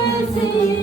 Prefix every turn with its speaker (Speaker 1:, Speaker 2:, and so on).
Speaker 1: esse